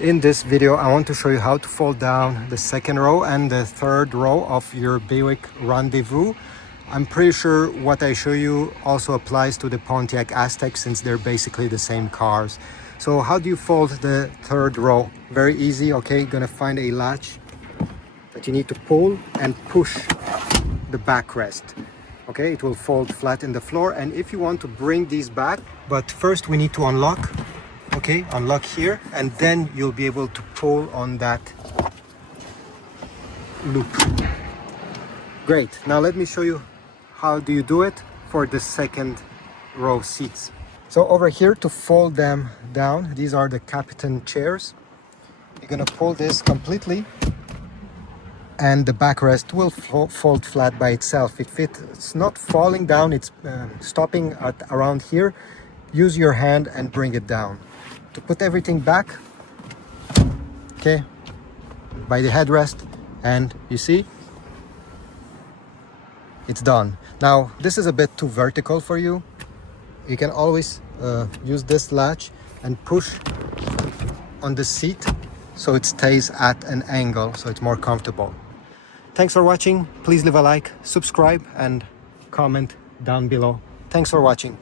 In this video, I want to show you how to fold down the second row and the third row of your Buick Rendezvous. I'm pretty sure what I show you also applies to the Pontiac Aztek since they're basically the same cars. So how do you fold the third row? Very easy, okay? You're gonna find a latch that you need to pull and push the backrest. Okay, it will fold flat in the floor, and if you want to bring these back, but first we need to unlock. Okay, unlock here, and then you'll be able to pull on that loop. Great, now let me show you how do you do it for the second row seats. So over here, to fold them down, these are the captain chairs. You're gonna pull this completely and the backrest will fold flat by itself. If it's not falling down, it's stopping at around here, use your hand and bring it down. To put everything back, okay, by the headrest, and you see, it's done. Now, this is a bit too vertical for you. You can always use this latch and push on the seat so it stays at an angle, so it's more comfortable. Thanks for watching. Please leave a like, subscribe, and comment down below. Thanks for watching.